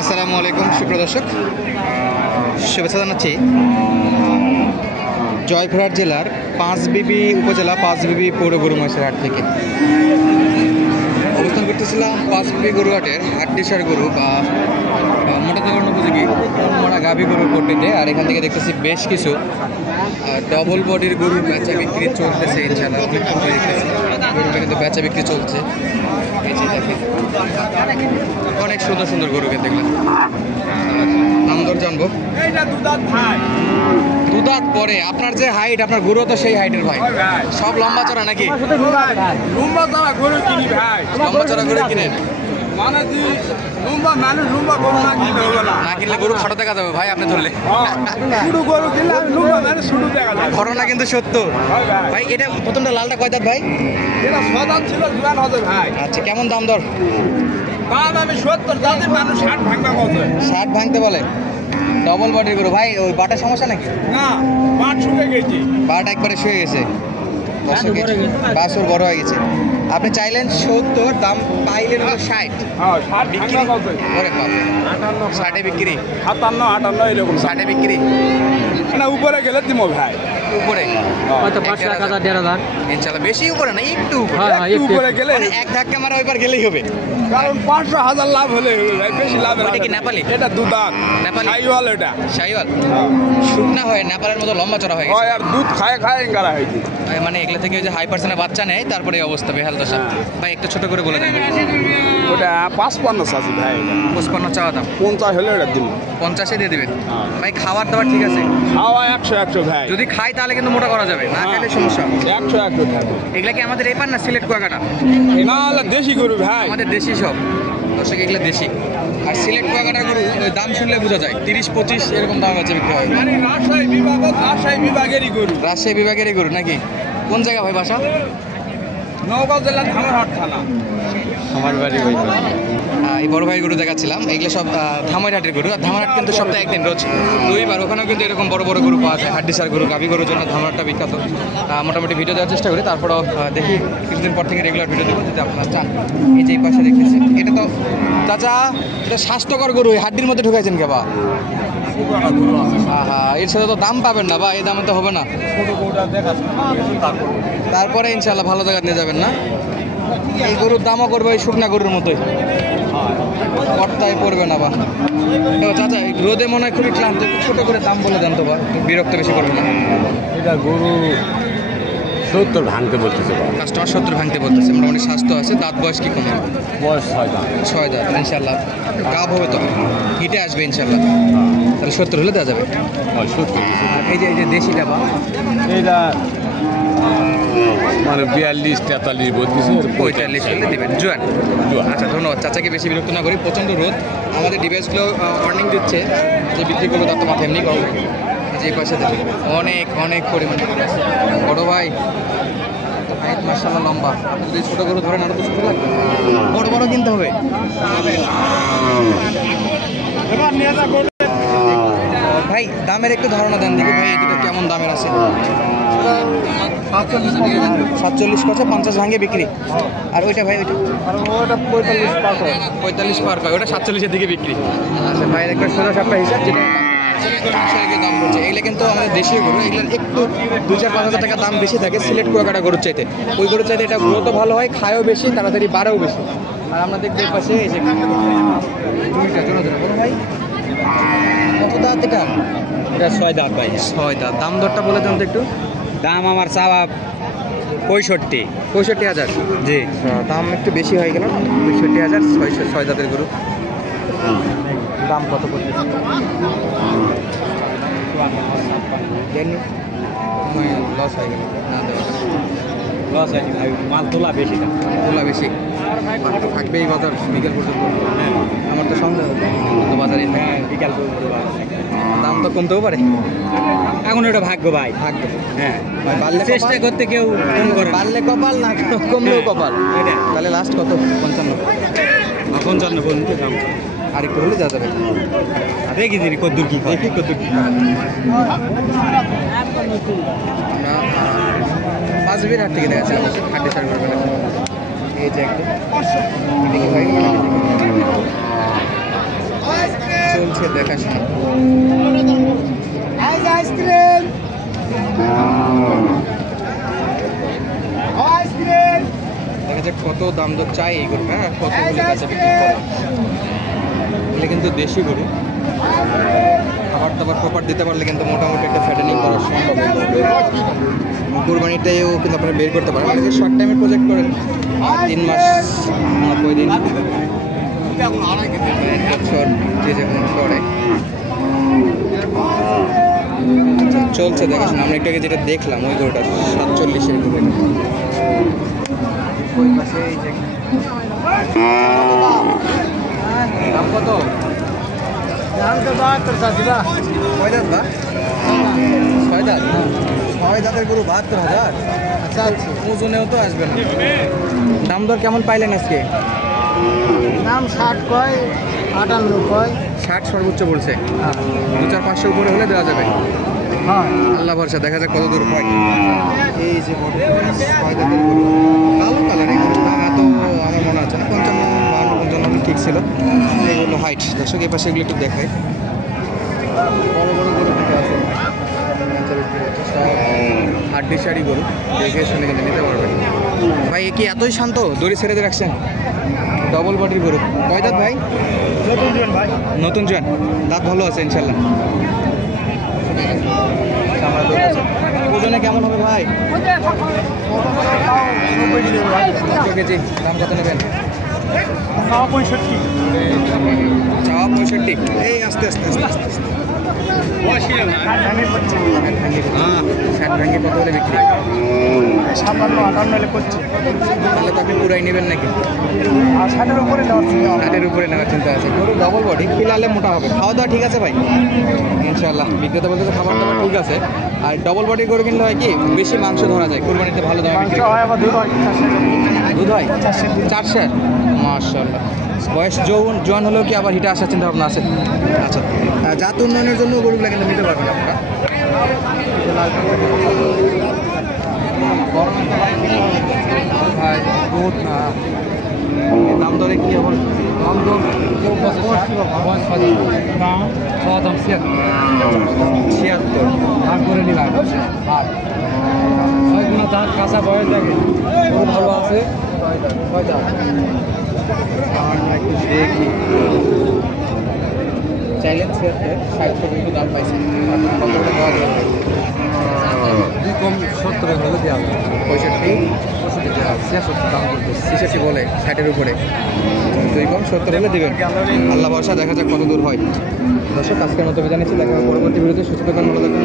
আসসালামু আলাইকুম সুপ্রিয় দর্শক, শুভেচ্ছা জানাচ্ছি জয়পুরহাট জেলার পাঁচবিবি উপজেলা পাঁচবিবি পৌর গরু মহিষের হাট থেকে অবস্থান করতেছিলাম। পাঁচবিবি গরুহাটের হাড্ডিসার গরু বা মোটাতাকরণ উপযোগী মোড়া গাভী গরুর পট্টিতে। আর এখান থেকে দেখতেছি বেশ কিছু ডবল বডির গরুর বেচা বিক্রি চলতেছে। ইনশাআল্লাহ গরুটা কিন্তু বেচা বিক্রি চলছে। অনেক সুন্দর সুন্দর গরু কিন্তু দেখলাম, দাম দর জানবো। দুধাত পরে আপনার যে হাইট, আপনার গরু তো সেই হাইটের ভাই, সব লম্বা চড়া নাকি? লম্বা চড়া গরু কিনি ভাই, লম্বা চড়া গরু কিনেন মানে লম্বা গরু না কিনলে হবে না। না কিনলে গরু খাটো দেখা যাবে ভাই, আপনি ধরলে। শুধু গরু কিনলে লম্বা মানে শুরু দেখা যায়। ঘটনা কিন্তু সত্য ভাই। এটা প্রথমটা লালটা কয় দাঁত ভাই? এটা সদান ছিল জুয়ান হবে ভাই। আচ্ছা, কেমন দাম দর? দাম আমি 70 দাঁতে মানুষ 60 ভাঙবা বলছে। 60 ভাঙতে বলে। ডবল বডির গরু ভাই, ওই বাটার সমস্যা নাকি? না, পাট শুকে গেছে, বাট একবারে শুয়ে গেছে, বাছুর বড় হয়ে গেছে। আপনি চাইলেন 70, দাম পাইলেন 60। হ্যাঁ 60 বিক্রি ভাঙবা বলছে। ওরে বাপ, 60 বিক্রি, 57 58 এরকম 60 বিক্রি। না উপরে গেলে দিমো ভাই। উপরে হয়তো 5 টাকা 1,500 ইনশাআল্লাহ। বেশি উপরে না, একটু উপরে। একটু উপরে গেলে মানে এক ধাক্কা মারা ওইবার গেলেই হবে। কারণ 500,000 লাভ হলে হবে ভাই, বেশি লাভ ওইটা কি নেপালি? এটা দুধাত নেপালি? শাহিওয়াল এটা। শাহিওয়াল শুকনা হয়, নেপালের মতো লম্বা চড়া হয় হয় আর দুধ খায় খায় গাড়া হয়েছে। মানে এগুলো থেকে ওই যে হাই পার্সেন্টের বাচ্চা নেয়, তারপরে এই অবস্থা বেহাল দশা। ভাই একটু ছোট করে বলে দেন। ওটা 55 আছে ভাই, 55 চাওয়া দাম, 50 হলে ওটা দিব। 50-এ দিয়ে দিবেন ভাই। খাবার দাবার ঠিক আছে? খাওয়া 100 ভাই, যদি খাই তাহলে কিন্তু মোটা করা যাবে, না খাইলে সমস্যা। 100 থাকে। এগুলা কি আমাদের এই পান না সিলেট কুয়াকাটা? না হলে দেশি গরু ভাই, আমাদের দেশি সব দর্শক, এগুলো দেশি। আর সিলেট কুয়াকাটার গরু ওই দাম শুনলে বোঝা যায় 30-25 এরকম দাম আছে বিক্রি হয়। মানে রাজশাহী বিভাগেরই গরু। রাজশাহী বিভাগেরই গরু নাকি? কোন জায়গা ভাই বাসা? নওগাঁ জেলার ধামরহাট থানা। আমার বাড়ি ওই এই বড় ভাই গরু দেখাচ্ছিলাম, এগুলো সব ধামইরহাটের গরু। আর ধামইরহাট কিন্তু সপ্তাহে একদিন রোজ 2বার, ওখানেও কিন্তু এরকম বড় বড় গরু পাওয়া যায়। হাড্ডিসার গরু, গাভী গরুর জন্য ধামইরহাটটা বিখ্যাত। মোটামুটি ভিডিও দেওয়ার চেষ্টা করি, তারপরেও দেখি কিছুদিন পর থেকে রেগুলার ভিডিও দেবো যদি আপনারা চান। এই যে এই পাশে দেখতেছি, এটা তো চাচা এটা স্বাস্থ্যকর গরু, এই হাড্ডির মধ্যে ঢুকাইছেন কে বা? এর সাথে তো দাম পাবেন না বা, এই দামে তো হবে না। তারপরে ইনশাল্লাহ ভালো জায়গা নিয়ে যাবেন না? এই গরুর দামও করবে ওই শুকনা গরুর মতোই, কর্তায় পড়বে না বা। চাচা রোদে মনে হয় খুবই ক্লান্ত, ছোট করে দাম বলে দেন তো বা, বিরক্ত বেশি করবে না। এটা গরু 70 ভাঙতে বলতেছে। কাস্টমার 70 ভাঙতে বলতেছে। মোটামুটি স্বাস্থ্য আছে, দাঁত বয়স কি কম? বয়স 6 দাম। 6 দাঁত ইনশাল্লাহ। গাভ হবে তো, হিটে আসবে ইনশাল্লাহ। তাহলে 70 হলে দেওয়া যাবে। 70। এই যে দেশিটা বা, এটা মানে 42-43 বলতেছে, 45 হলে দেবেন। জোয়ান। আচ্ছা ধন্যবাদ। চাচাকে বেশি বিরক্ত না করি, প্রচণ্ড রোদ। আমাদের ডিভাইসগুলো ওয়ার্নিং দিচ্ছে যে বিক্রি করবো, তার তো মাথা এমনি করবো। যে পাশে দেখি অনেক অনেক পরিমাণে বড় ভাই, হাইট মার্শাল্লাহ লম্বা। আপনি যদি ছোটো গরু ধরেন আরও তো ছোটো লাগবে, বড় বড় কিনতে হবে। ভাই দামের একটু ধারণা দেন দেখি ভাই, এটা কেমন দামের আছে? 47 কত? 50 ভাঙে বিক্রি। আর ওইটা ভাই, ওইটা 45 পার পায়, ওটা 47-এর দিকে বিক্রি। আচ্ছা ভাইয়ের একবার সোজা সাপটা হিসাব, যেটা দাম বলছে। এগুলো কিন্তু আমাদের দেশীয় গরু, এগুলোর একটু 2-4-5 হাজার টাকা দাম বেশি থাকে সিলেট কুয়াকাটা গরুর চাইতে। ওই গরুর চাইতে এটা গ্রোথও ভালো হয়, খায়ও বেশি, তাড়াতাড়ি বাড়েও বেশি। আর আমরা দেখতে পাশে এই যে দুইটা জোড়া বড় ভাই, কত দাঁত এটা? এটা 6 দাম ভাই। 6 দাঁত। দাম দরটা বলে দেন তো একটু। দাম আমার চাওয়া 65,000। জি। দাম একটু বেশি হয়ে গেল না? 65,000, 6 দাঁতের গরু। দাম কত করতে লস হয়ে গেল না? লস আছে ভাই, মাল তোলা বেশি দাম। তোলা বেশি থাকবে এই বাজার বিকেল পর্যন্ত? আমার তো সন্দেহ বাজারে বিকাল দাম তো কমতেও পারে। এখন ওটা ভাগ্য ভাই, ভাগ্য। হ্যাঁ, বাড়লে চেষ্টা করতে কেউ কম করে। বাড়লে কপাল, না কমলেও কপাল। তাহলে লাস্ট কত? 55 পর্যন্ত দাম। আর একটু হলে দেওয়া যাবে। দেখি দিদি কদ্দুর কি দেখি কত কি। পাঁচবির হাট থেকে দেখাচ্ছি হাড্ডি সার করবেন। এই যে একদম দেখি ভাই, চলছে দেখাশোনা। আইসক্রিম আইসক্রিম দেখা যাক কত দাম দর চাই এই গরুটা, আর কত হলে কাছে বিক্রি করে। এগুলো কিন্তু দেশি গরু, খাবার দাবার প্রপার দিতে পারলে কিন্তু মোটামুটি একটা ফ্যাটেনিং করা সম্ভব। কুরবানিটাও কিন্তু আপনারা বের করতে পারেন, অনেকে শর্ট টাইমের প্রজেক্ট করেন, 3 মাস 90 দিন বছর যে যেমন করে চলছে দেখাশোনা। আমরা একটু আগে যেটা দেখলাম ওই গরুটা 47-এর গরু। ওই পাশে এই যে দাম কত? দাম তো 72 চাচ্ছি বা কয় দাঁত বা? 6 দাঁত। 6 দাঁতের গরু 72,000। আচ্ছা আচ্ছা ওজনেও তো আসবে না। দাম দর কেমন পাইলেন আজকে? দাম 60 কয় 58 কয় 60 সর্বোচ্চ বলছে, 2-4-500 উপরে হলে দেওয়া যাবে। হ্যাঁ আল্লাহ ভরসা, দেখা যাক কত দূর হয়। এই যে বড় 6 দাঁতের গরু, কালো কালার এই গরুর দাম এত আমার মনে হচ্ছে না। 55-55 ঠিক ছিল। এইগুলো হাইট। দর্শক এই পাশে এগুলো একটু দেখায়, বড় বড় গরু কিন্তু আছে। হাড্ডি সারি গরু, দেখে শুনে কিন্তু নিতে পারবেন। ভাই এ কি এতই শান্ত? দড়ি ছেড়ে দিয়ে রাখছেন? ডবল বডির গরু। কয় দাঁত ভাই? নতুন জন ভাই নতুন জোয়ান, দাঁত ভালো আছে ইনশাল্লাহ। চামড়া দৌড় আছে। ওজনে কেমন হবে ভাই? 100 কেজি। দাম কত নেবেন? 65 চাওয়া 65। এই আস্তে আস্তে আস্তে আস্তে আস্তে। ষাট ভেঙে কত হলে বিক্রি? 57-58 করছে তাহলে তো আপনি পুরাই নেবেন নাকি? আর 60-এর উপরে নেওয়ার চিন্তা ভাবনা। 60-এর উপরে নেওয়ার চিন্তা আছে। গরু ডবল বডি, খিলালে মোটা হবে। খাওয়া দাওয়া ঠিক আছে ভাই? ইনশাল্লাহ। বিক্রেতা বলতে খাবার দাবার ঠিক আছে। আর ডবল বডি গরু কিনলে হয় কি বেশি মাংস ধরা যায়, কুরবানিতে ভালো দামে বিক্রি মাংস হয় আবার দুধ হয় 400 দুধ হয় 400। মাশাআল্লাহ। বয়স জোয়ান হলেও কি আবার হিটে আসার চিন্তা ভাবনা আছে? আচ্ছা, জাত উন্নয়নের জন্য গরুগুলো কিন্তু নিতে পারবেন আপনারা। দুধ না দাম দরে কি এখন? দাম দর দাম 76 ভাগ করে নিলাম 6 গুণ দাঁত কাঁচা বয়স দেখে খুব ভালো আছে। একটু দেখি। চাইলেন 76, 60 কিন্তু দাম পাইছে। কত করে দেওয়া যাবে? দুই কম 70 হলে দেওয়া হবে 65 65 দেওয়া হবে 66 দাম করতে 66 বলে 60-এর উপরে। 2 কম 70 হলে দেবেন। আল্লাহ ভরসা, দেখা যাক কত দূর হয়। দর্শক আজকের মতো বিদায় নিচ্ছি। দেখা হবে পরবর্তী ভিডিওতে। সুস্থ থাকুন, ভালো থাকুন।